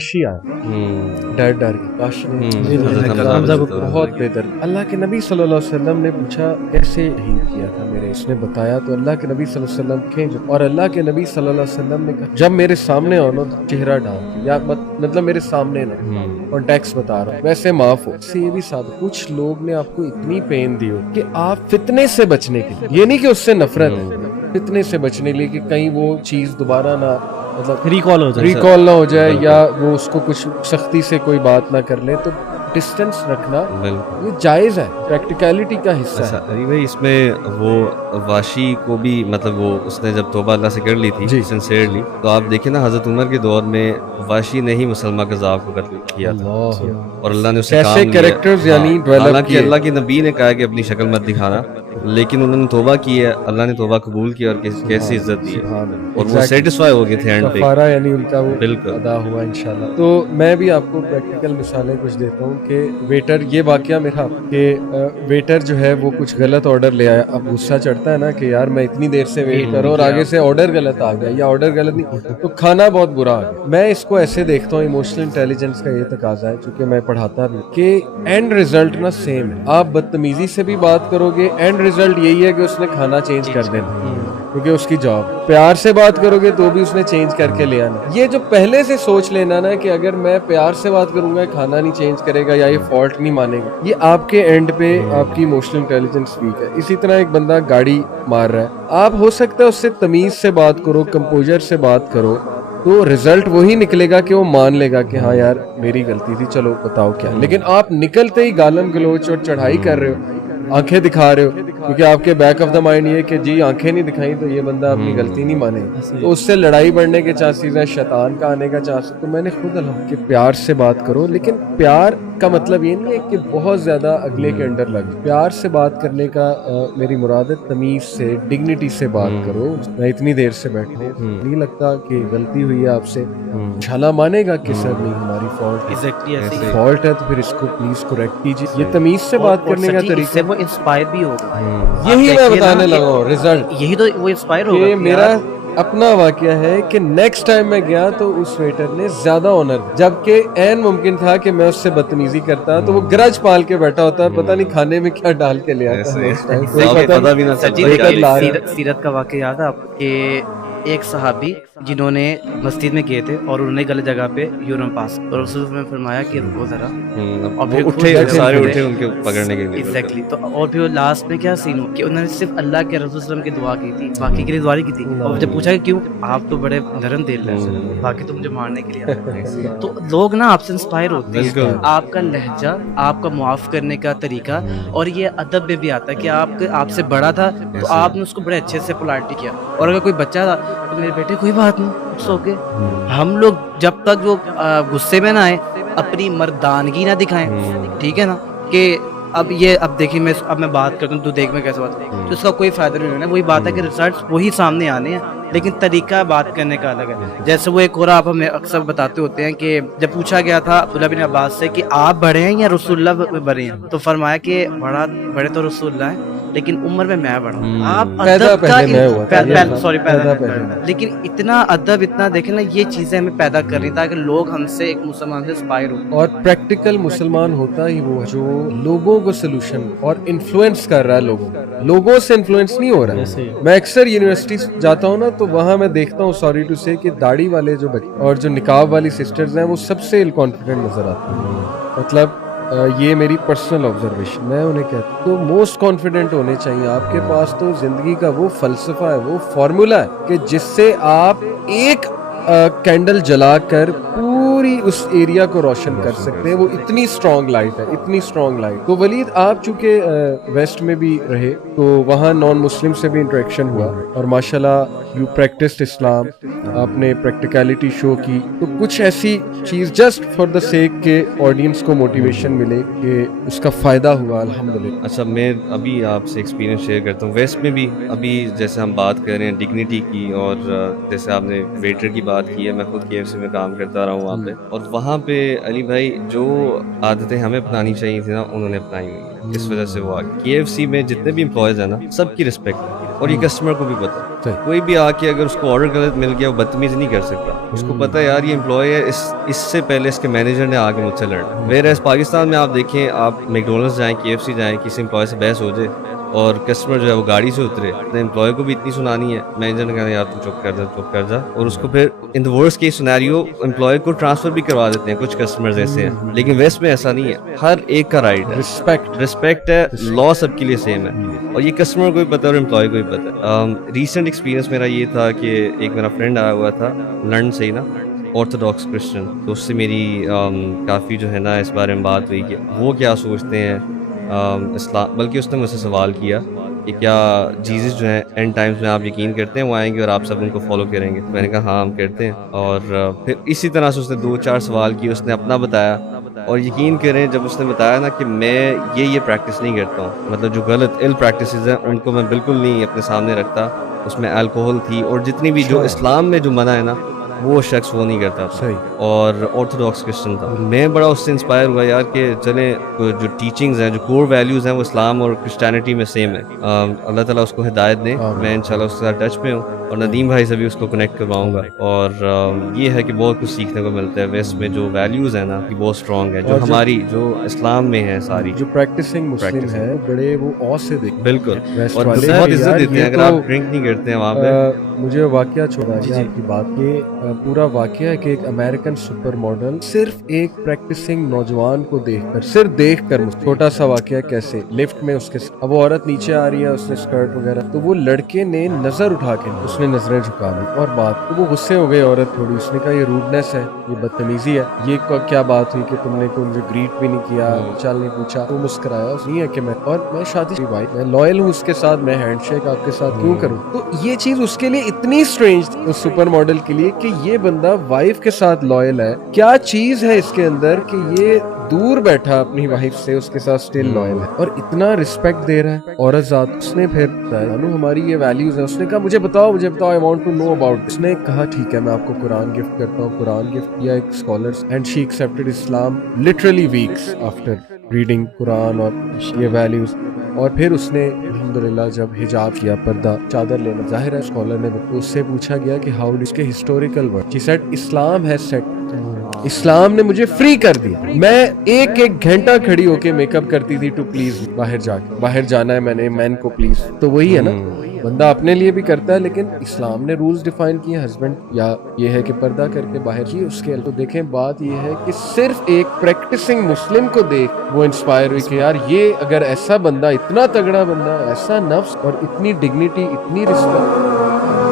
وحشی آیا ڈر ڈر کے کاش حمزہ کو بہت بہتر. اللہ کے نبی صلی اللہ علیہ وسلم نے پوچھا کیسے شہید کیا تھا میرے, اس نے بتایا تو اللہ کے نبی صلی اللہ علیہ وسلم کھینچ, اور اللہ کے نبی صلی اللہ علیہ وسلم نے کہا جب میرے سامنے ہو نا تو چہرہ ڈال, یا مطلب میرے سامنے نہ, کانٹیکس بتا رہا ہوں, ویسے معاف ہو. اس سے یہ بھی ثابت, کچھ لوگ نے آپ کو اتنی پین دی ہو کہ آپ فتنے سے بچنے کے لیے, یہ نہیں کہ اس سے نفرت ہے, فتنے سے بچنے لیے کہ کہیں وہ چیز دوبارہ نہ مطلب ریکال نہ ہو جائے, یا وہ اس کو کچھ سختی سے کوئی بات نہ کر لے, تو ڈسٹنس رکھنا یہ جائز ہے, پریکٹیکلٹی کا حصہ ہے. علی بھائی اس میں وہ واشی کو بھی مطلب وہ اس نے جب توبہ اللہ سے کر لی تھی سنسیئرلی, تو آپ دیکھیں نا حضرت عمر کے دور میں واشی نے ہی مسلمہ قذاب کو قتل کیا تھا, اور اللہ نے اسے کیسے کیریکٹرز یعنی ڈیولپ کیے. اللہ کے نبی نے کہا کہ اپنی شکل مت دکھانا, لیکن انہوں نے توبہ کی ہے, اللہ نے توبہ قبول کی اور کیسی عزت دی, اور وہ سیٹسفائی ہو گئے تھے اینڈ پہ, کفارہ یعنی ان کا وہ بالکل ادا ہوا انشاءاللہ. تو میں بھی آپ کو پریکٹیکل مثالیں کچھ دیتا ہوں کہ ویٹر, یہ واقعہ میرا کہ ویٹر جو ہے وہ کچھ غلط آرڈر لے آیا. اب غصہ چڑھتا ہے نا کہ یار میں اتنی دیر سے ویٹ کر رہا ہوں اور آگے سے آرڈر غلط آ گیا یا آرڈر غلط نہیں, تو کھانا بہت برا آ گیا. میں اس کو ایسے دیکھتا ہوں, ایموشنل انٹیلیجنس کا یہ تقاضا ہے چونکہ میں پڑھاتا بھی, کہ اینڈ ریزلٹ نا سیم ہے. آپ بدتمیزی سے بھی بات کرو گے, اینڈ ریزلٹ یہی ہے کہ اس نے کھانا چینج کر دینا کیونکہ اس کی جاب. پیار سے بات کرو گے تو بھی اس نے چینج کر کے لے آنا. یہ جو پہلے سے سوچ لینا نا کہ اگر میں پیار سے بات کروں گا کھانا نہیں چینج کرے گا یا یہ فالٹ نہیں مانے گا, یہ آپ کے اینڈ پہ آپ کی ایموشنل انٹیلیجنس ویک ہے. اسی طرح ایک بندہ گاڑی مار رہا ہے, آپ ہو سکتا ہے اس سے تمیز سے بات کرو, کمپوزر سے بات کرو, تو ریزلٹ وہی نکلے گا کہ وہ مان لے گا کہ ہاں یار میری غلطی تھی, چلو بتاؤ کیا. لیکن آپ نکلتے ہی گالم گلوچ اور چڑھائی کر رہے ہو, آنکھیں دکھا رہے ہو, کیونکہ آپ کے بیک آف دا مائنڈ یہ کہ جی آنکھیں نہیں دکھائیں تو یہ بندہ اپنی غلطی نہیں مانے, تو اس سے لڑائی بڑھنے کے چانسز ہیں, شیطان کا آنے کا چانس. تو میں نے خود کہ پیار سے بات کرو, لیکن پیار کا مطلب یہ نہیں ہے کہ بہت زیادہ اگلے کے انڈر لگ. پیار سے بات کرنے کا میری مراد ہے تمیز سے, ڈگنیٹی سے بات کرو. میں اتنی دیر سے بیٹھا ہوں, نہیں لگتا کہ غلطی ہوئی ہے آپ سے, انشاءاللہ مانے گا کہ سر نہیں ہماری فالٹ ہے, تو پھر اس کو پلیز کریکٹ کیجیے. یہ تمیز سے بات کرنے کا طریقہ, وہ انسپائر بھی ہوگا. یہی میں بتانے لگا ہوں ریزلٹ, یہی تو وہ انسپائر ہوگا. یہ میرا اپنا واقعہ ہے کہ نیکسٹ ٹائم میں گیا تو اس ویٹر نے زیادہ آنر, جبکہ عین ممکن تھا کہ میں اس سے بدتمیزی کرتا تو وہ گرج پال کے بیٹھا ہوتا, پتہ نہیں کھانے میں کیا ڈال کے لے آتا. سیرت کا واقعہ یاد ہے آپ کو کہ ایک صحابی جنہوں نے مسجد میں گئے تھے اور انہوں نے غلط جگہ پہ یورین پاس, اور رسول نے فرمایا کہ رکو ذرا, اور پھر اٹھے سارے اٹھے ان کے پکڑنے کے لیے. ایگزیکٹلی. تو اور پھر لاسٹ میں کیا سین ہو کہ انہوں نے صرف اللہ کے رسول وسلم کی دعا کی تھی, باقی کے لیے دعا نہیں کی تھی. اور مجھے پوچھا کہ کیوں, آپ تو بڑے نرم دل ہیں, باقی تو مجھے مارنے کے لیے آتے. تو لوگ نا آپ سے انسپائر ہوتے ہیں, آپ کا لہجہ, آپ کا معاف کرنے کا طریقہ, اور یہ ادب میں بھی آتا ہے کہ آپ سے بڑا تھا تو آپ نے اس کو بڑے اچھے سے پولائٹلی کیا, اور اگر کوئی بچہ تھا تو میرے بیٹے کوئی بات نہیں, سو کے. ہم لوگ جب تک وہ غصے میں نہ آئے اپنی مردانگی نہ دکھائیں, ٹھیک ہے نا, کہ اب دیکھیں میں بات کرتا ہوں تو دیکھ میں کیسے بات کروں, تو اس کا کوئی فائدہ نہیں ہونا. وہی بات ہے کہ ریزلٹس وہی سامنے آنے ہیں, لیکن طریقہ بات کرنے کا الگ ہے. جیسے وہ ایک اور آپ ہمیں اکثر بتاتے ہوتے ہیں کہ جب پوچھا گیا تھا عبداللہ بن عباس سے کہ آپ بڑے ہیں یا رسول اللہ بڑے ہیں, تو فرمایا کہ بڑے تو رسول اللہ ہیں, لیکن عمر میں بڑا ہوں. آپ ادب کا لیکن اتنا ادب, اتنا دیکھیں نا, یہ چیزیں ہمیں پیدا کر رہی تاکہ لوگ ہم سے, ایک مسلمان سے انسپائر ہوں. اور پریکٹیکل مسلمان ہوتا ہی وہ جو لوگوں کو سلوشن اور انفلوئنس کر رہا ہے, لوگوں سے انفلوئنس نہیں ہو رہا ہے. میں اکثر یونیورسٹی جاتا ہوں نا, تو وہاں میں دیکھتا ہوں, سوری ٹو سے, کہ داڑھی والے جو بچے اور جو نقاب والی سسٹرز ہیں وہ سب سے کانفیڈنٹ نظر آتے ہیں. مطلب یہ میری پرسنل آبزرویشن, میں انہیں کہتا ہوں تو موسٹ کانفیڈنٹ ہونے چاہیے. آپ کے پاس تو زندگی کا وہ فلسفہ ہے, وہ فارمولا ہے کہ جس سے آپ ایک کینڈل جلا کر پوری اس ایریا کو روشن کر سکتے ہیں. وہ اتنی اسٹرانگ لائٹ ہے, اتنی اسٹرانگ لائٹ. تو ولید آپ چونکہ ویسٹ میں بھی رہے تو وہاں نان مسلم سے بھی انٹریکشن ہوا, اور ماشاءاللہ یو پریکٹسڈ اسلام, آپ نے پریکٹیکلٹی شو کی. تو کچھ ایسی چیز جسٹ فار دا سیک کہ آڈینس کو موٹیویشن ملے کہ اس کا فائدہ ہوا الحمدللہ. اچھا, میں ابھی آپ سے ایکسپیرینس شیئر کرتا ہوں. ویسٹ میں بھی ابھی جیسے ہم بات کر رہے ہیں ڈگنیٹی کی, اور جیسے آپ نے ویٹر کی بات کی ہے, میں خود KFC میں کام کرتا رہا ہوں وہاں پہ, پڑے, اور وہاں پہ علی بھائی جو عادتیں ہمیں اپنانی چاہیے تھی نا انہوں نے اپنائی ہوئی ہیں, اس وجہ سے وہ آگے. KFC میں جتنے بھی امپلائیز ہیں نا سب کی رسپیکٹ ہے, اور یہ کسٹمر کو بھی پتا ہے. کوئی بھی آ کے اگر اس کو آرڈر غلط مل گیا وہ بدتمیزی نہیں کر سکتا, اس کو پتا ہے یار یہ امپلائی ہے, اس سے پہلے اس کے مینیجر نے آ کے مجھ سے لڑنا. ویئر پاکستان میں آپ دیکھیں, آپ میکڈونلڈس جائیں, KFC جائیں, کسی امپلائی سے بحث ہو جائے اور کسٹمر جو ہے وہ گاڑی سے اترے, امپلائی کو بھی اتنی سنانی ہے, مینیجر نے کہا یار تو چپ کر جا, اور اس کو پھر in the worst case scenario employee کو ٹرانسفر بھی کروا دیتے ہیں. کچھ کسٹمرز ایسے ہیں, لیکن ویسٹ میں ایسا نہیں ہے, ہر ایک کا رائٹ ہے, رسپیکٹ ہے, لا سب کے لیے سیم ہے, اور یہ کسٹمر کو بھی پتا ہے اور امپلائی کو بھی پتا ہے. ریسنٹ ایکسپیرینس میرا یہ تھا کہ ایک میرا فرینڈ آیا ہوا تھا لندن سے ہی نا, آرتھوڈاکس کرسچن, تو اس سے میری کافی جو ہے نا اس بارے میں بات ہوئی کہ وہ کیا سوچتے ہیں اسلام, بلکہ اس نے مجھ سے سوال کیا کہ کیا جیزس جو ہیں اینڈ ٹائمز میں آپ یقین کرتے ہیں وہ آئیں گے اور آپ سب ان کو فالو کریں گے؟ میں نے کہا ہاں ہم کرتے ہیں. اور پھر اسی طرح سے اس نے 2-4 سوال کیے, اس نے اپنا بتایا, اور یقین کریں جب اس نے بتایا نا کہ میں یہ پریکٹس نہیں کرتا ہوں, مطلب جو غلط پریکٹسز ہیں ان کو میں بالکل نہیں اپنے سامنے رکھتا, اس میں الکوہل تھی اور جتنی بھی جو اسلام میں جو منع ہے نا وہ شخص وہ نہیں کرتا تھا, اور آرتھوڈاکس کرسچن تھا. میں بڑا اس سے انسپائر ہوا یار کہ چلیں جو ٹیچنگز ہیں, جو کور ویلیوز ہیں وہ اسلام اور کرسچینٹی میں سیم ہے. اللہ تعالیٰ اس کو ہدایت دیں, میں انشاءاللہ اس کے ساتھ ٹچ میں ہوں, اور ندیم بھائی سے بھی اس کو کنیکٹ کرواؤں گا. اور یہ ہے کہ بہت کچھ سیکھنے کو ملتا ہے ویسٹ میں, جو ویلیوز ہیں نا بہت اسٹرانگ ہے, جو ہماری جو اسلام میں ہے ساری, جو پریکٹسنگ مسلم ہے بڑے وہ اور سے دیکھ, بالکل, اور بہت عزت دیتے ہیں اگر آپ ڈرنک نہیں کرتے ہیں وہاں پہ. مجھے واقعہ چھوڑا ہے آپ کی بات, یہ پورا واقعہ ہے کہ ایک امریکن سپر ماڈل صرف ایک پریکٹسنگ نوجوان کو دیکھ کر چھوٹا سا واقعہ, کیسے لفٹ میں اس کے اب وہ عورت نیچے آ رہی ہے, اس نے اسکرٹ وغیرہ, تو وہ لڑکے نے نظر اٹھا کے اس نے نظریں جھکا لی, اور بات تو وہ غصے ہو گئی عورت تھوڑی, اس نے کہا یہ روڈنس ہے, یہ بدتمیزی ہے, یہ کیا بات ہوئی کہ تم نے کوئی مجھے گریٹ بھی نہیں کیا, چال نہیں پوچھا. تو مسکرایا, نہیں ہے کہ میں شادی بھائی میں لوئل ہوں اس کے ساتھ, میں ہینڈ شیک آپ کے ساتھ کیوں کروں. تو یہ چیز اس کے لیے اتنی اسٹرینج تھی اس سپر ماڈل کے لیے کہ یہ بندہ وائف کے ساتھ لوئل ہے, کیا چیز ہے اس کے اندر کہ یہ دور بیٹھا اپنی وائف سے, اس کے ساتھ اسٹل لوئل ہے, اور اتنا رسپیکٹ دے رہا ہے عورت ذات. اس نے پھر ہماری یہ ویلیوز ہیں, اس نے کہا مجھے بتاؤ, I want to know about. اس نے کہا ٹھیک ہے میں آپ کو قرآن گفٹ کرتا ہوں. قرآن گفٹ کیا ایک scholars, and she accepted Islam literally weeks after reading Quran اور یہ ویلیوز. اور پھر اس نے الحمدللہ جب حجاب کیا, پردہ چادر لینا, ظاہر ہے اسکالر نے اس سے پوچھا گیا کہ ہاؤ اس کے historical word, she said Islam has set, Islam نے مجھے فری کر دیا. میں ایک گھنٹہ کھڑی ہو کے میک اپ کرتی تھی ٹو پلیز, باہر جانا ہے میں نے مین کو پلیز. تو وہی ہے نا, بندہ اپنے لیے بھی کرتا ہے, لیکن اسلام نے رولز ڈیفائن کیے, ہسبینڈ یا یہ ہے کہ پردہ کر کے باہر جی اس کے. تو دیکھیں بات یہ ہے کہ صرف ایک پریکٹسنگ مسلم کو دیکھ وہ انسپائر ہوئی کہ یار یہ اگر ایسا بندہ, اتنا تگڑا بندہ, ایسا نفس اور اتنی ڈگنیٹی, اتنی رسپیکٹ.